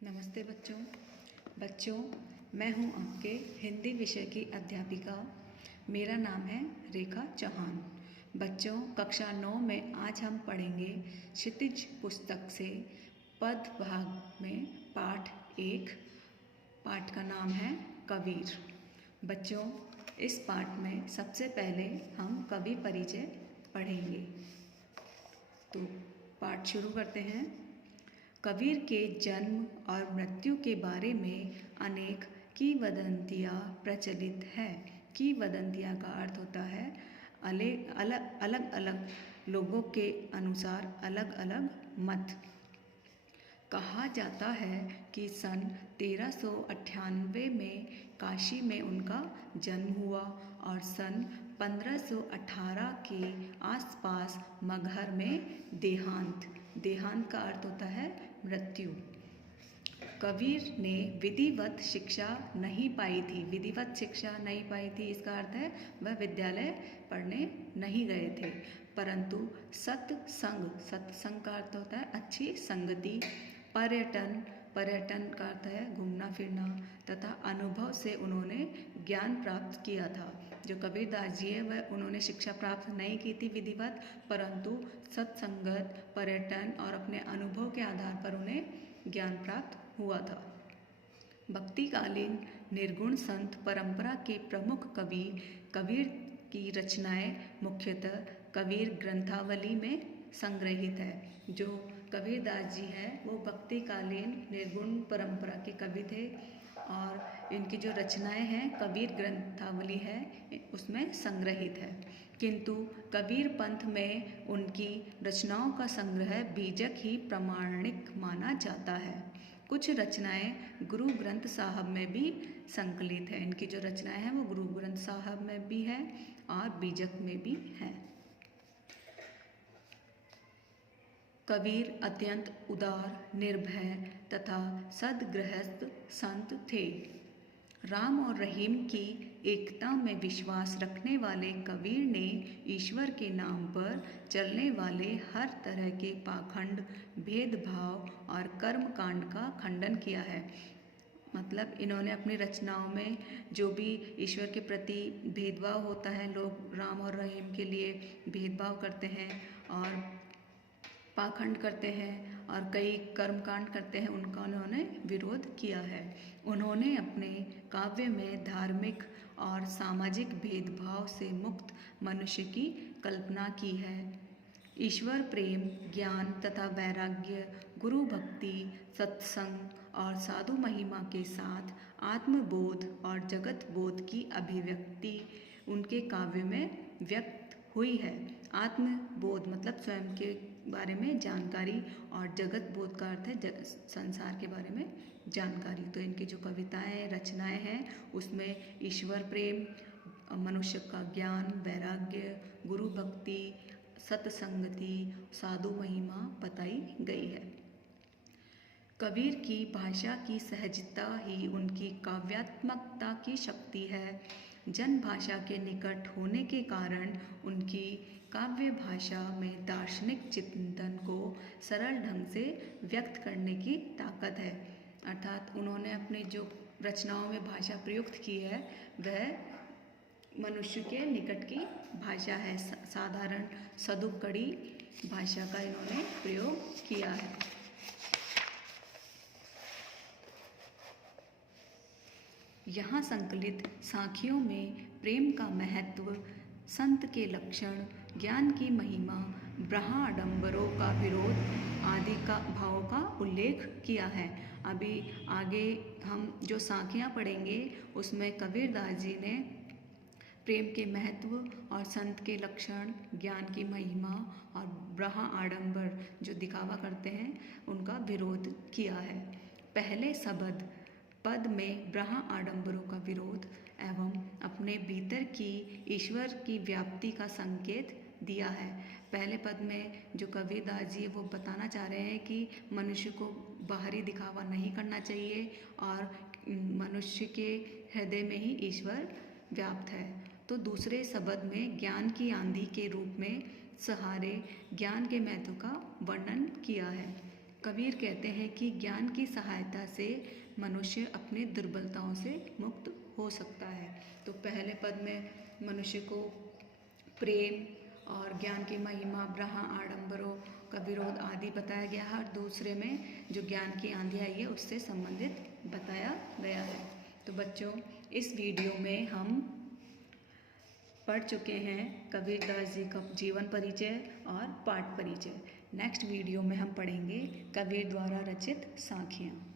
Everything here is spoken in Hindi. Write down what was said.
नमस्ते बच्चों मैं हूं आपके हिंदी विषय की अध्यापिका। मेरा नाम है रेखा चौहान। बच्चों, कक्षा 9 में आज हम पढ़ेंगे क्षितिज पुस्तक से पद भाग में पाठ 1। पाठ का नाम है कबीर। बच्चों, इस पाठ में सबसे पहले हम कवि परिचय पढ़ेंगे। तो पाठ शुरू करते हैं। कबीर के जन्म और मृत्यु के बारे में अनेक किंवदंतियाँ प्रचलित है। किंवदंतियाँ का अर्थ होता है अलग अलग लोगों के अनुसार अलग अलग मत। कहा जाता है कि सन 1398 में काशी में उनका जन्म हुआ और सन 1518 के आसपास मगहर में देहांत का अर्थ होता है मृत्यु। कबीर ने विधिवत शिक्षा नहीं पाई थी। इसका अर्थ है वह विद्यालय पढ़ने नहीं गए थे, परंतु सत्संग का अर्थ होता है अच्छी संगति, पर्यटन का अर्थ है घूमना फिरना, तथा अनुभव से उन्होंने ज्ञान प्राप्त किया था। जो कबीरदास जी है वह उन्होंने शिक्षा प्राप्त नहीं की थी विधिवत, परंतु सत्संगत, पर्यटन और अपने अनुभव के आधार पर उन्हें ज्ञान प्राप्त हुआ था। भक्तिकालीन निर्गुण संत परंपरा के प्रमुख कवि कबीर की रचनाएं मुख्यतः कबीर ग्रंथावली में संग्रहित है। जो कबीरदास जी है वो भक्तिकालीन निर्गुण परंपरा के कवि थे और इनकी जो रचनाएं हैं कबीर ग्रंथावली है उसमें संग्रहित है। किंतु कबीर पंथ में उनकी रचनाओं का संग्रह बीजक ही प्रामाणिक माना जाता है। कुछ रचनाएं गुरु ग्रंथ साहब में भी संकलित है। इनकी जो रचनाएं हैं वो गुरु ग्रंथ साहब में भी है और बीजक में भी है। कबीर अत्यंत उदार, निर्भय तथा सद्गृहस्थ संत थे। राम और रहीम की एकता में विश्वास रखने वाले कबीर ने ईश्वर के नाम पर चलने वाले हर तरह के पाखंड, भेदभाव और कर्मकांड का खंडन किया है। मतलब इन्होंने अपनी रचनाओं में जो भी ईश्वर के प्रति भेदभाव होता है, लोग राम और रहीम के लिए भेदभाव करते हैं और पाखंड करते हैं और कई कर्मकांड करते हैं, उनका उन्होंने विरोध किया है। उन्होंने अपने काव्य में धार्मिक और सामाजिक भेदभाव से मुक्त मनुष्य की कल्पना की है। ईश्वर प्रेम, ज्ञान तथा वैराग्य, गुरु भक्ति, सत्संग और साधु महिमा के साथ आत्मबोध और जगत बोध की अभिव्यक्ति उनके काव्य में व्यक्त हुई है। आत्मबोध मतलब स्वयं के बारे में जानकारी और जगत बोध का अर्थ है संसार के बारे में जानकारी। तो इनकी जो कविताएं, रचनाएं हैं उसमें ईश्वर प्रेम, मनुष्य का ज्ञान, वैराग्य, गुरु भक्ति, सत्संगति, साधु महिमा बताई गई है। कबीर की भाषा की सहजता ही उनकी काव्यात्मकता की शक्ति है। जन भाषा के निकट होने के कारण उनकी काव्य भाषा में दार्शनिक चिंतन को सरल ढंग से व्यक्त करने की ताकत है। अर्थात उन्होंने अपनी जो रचनाओं में भाषा प्रयुक्त की है वह मनुष्य के निकट की भाषा है। साधारण सदुपकड़ी भाषा का इन्होंने प्रयोग किया है। यहाँ संकलित साखियों में प्रेम का महत्व, संत के लक्षण, ज्ञान की महिमा, ब्रह्माडंबरों का विरोध आदि का भावों का उल्लेख किया है। अभी आगे हम जो साखियाँ पढ़ेंगे उसमें कबीरदास जी ने प्रेम के महत्व और संत के लक्षण, ज्ञान की महिमा और ब्रह्म आडंबर जो दिखावा करते हैं उनका विरोध किया है। पहले शब्द पद में ब्रह्म आडंबरों का विरोध एवं अपने भीतर की ईश्वर की व्याप्ति का संकेत दिया है। पहले पद में जो कबीरदास जी वो बताना चाह रहे हैं कि मनुष्य को बाहरी दिखावा नहीं करना चाहिए और मनुष्य के हृदय में ही ईश्वर व्याप्त है। तो दूसरे शब्द में ज्ञान की आंधी के रूप में सहारे ज्ञान के महत्व का वर्णन किया है। कबीर कहते हैं कि ज्ञान की सहायता से मनुष्य अपनी दुर्बलताओं से मुक्त हो सकता है। तो पहले पद में मनुष्य को प्रेम और ज्ञान की महिमा, ब्रह्म आडंबरों का विरोध आदि बताया गया है, और दूसरे में जो ज्ञान की आंधी आई है उससे संबंधित बताया गया है। तो बच्चों, इस वीडियो में हम पढ़ चुके हैं कबीरदास जी का जीवन परिचय और पाठ परिचय। नेक्स्ट वीडियो में हम पढ़ेंगे कबीर द्वारा रचित साखियाँ।